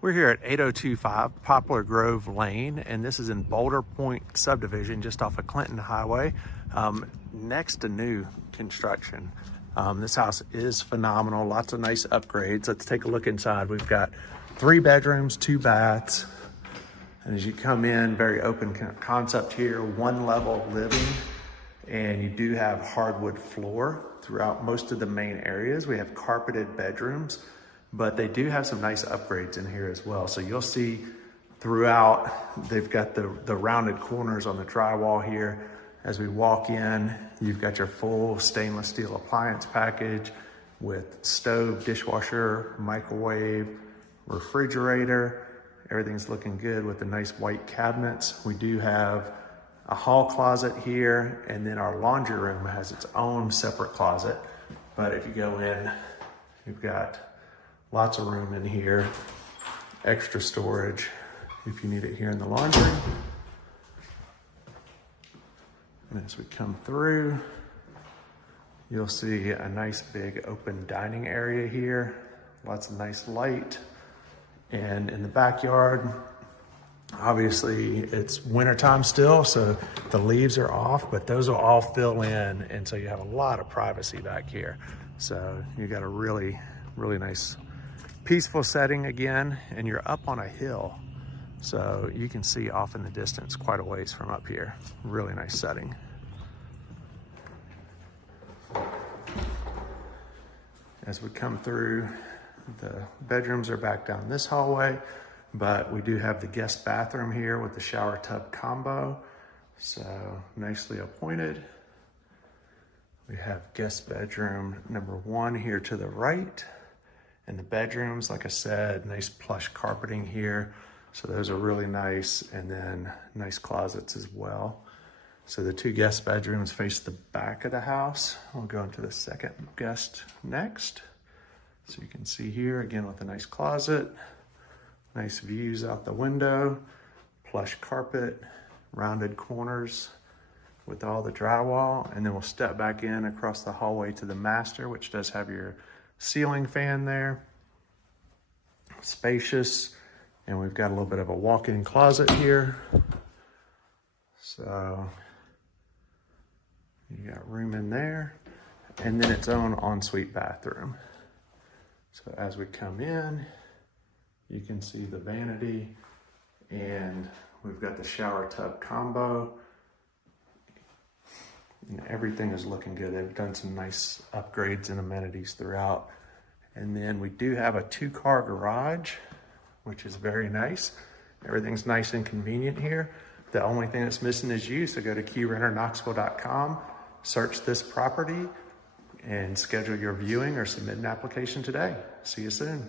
We're here at 8025 Poplar Grove Lane, and this is in Boulder Point subdivision just off of Clinton Highway, next to new construction. This house is phenomenal, lots of nice upgrades. Let's take a look inside. We've got 3 bedrooms, 2 baths, and as you come in, very open concept here, 1 level living, and you do have hardwood floor throughout most of the main areas. We have carpeted bedrooms, but they do have some nice upgrades in here as well. So you'll see throughout, they've got the rounded corners on the drywall here. As we walk in, you've got your full stainless steel appliance package with stove, dishwasher, microwave, refrigerator. Everything's looking good with the nice white cabinets. We do have a hall closet here, and then our laundry room has its own separate closet. But if you go in, you've got lots of room in here, extra storage if you need it here in the laundry. And as we come through, you'll see a nice big open dining area here, lots of nice light. And in the backyard, obviously it's wintertime still, so the leaves are off, but those will all fill in, and so you have a lot of privacy back here. So you got a really, really nice peaceful setting again, and you're up on a hill, so you can see off in the distance quite a ways from up here. Really nice setting. As we come through, the bedrooms are back down this hallway, but we do have the guest bathroom here with the shower tub combo, so nicely appointed. We have guest bedroom number 1 here to the right. And the bedrooms, like I said, nice plush carpeting here. So those are really nice, and then nice closets as well. So the 2 guest bedrooms face the back of the house. We'll go into the second guest next. So you can see here, again, with a nice closet, nice views out the window, plush carpet, rounded corners with all the drywall. And then we'll step back in across the hallway to the master, which does have your ceiling fan there, spacious, and we've got a little bit of a walk-in closet here. So you got room in there, and then its own ensuite bathroom. So as we come in, you can see the vanity, and we've got the shower tub combo. And everything is looking good. They've done some nice upgrades and amenities throughout. And then we do have a 2-car garage, which is very nice. Everything's nice and convenient here. The only thing that's missing is you, so go to KeyrenterKnoxville.com, search this property, and schedule your viewing or submit an application today. See you soon.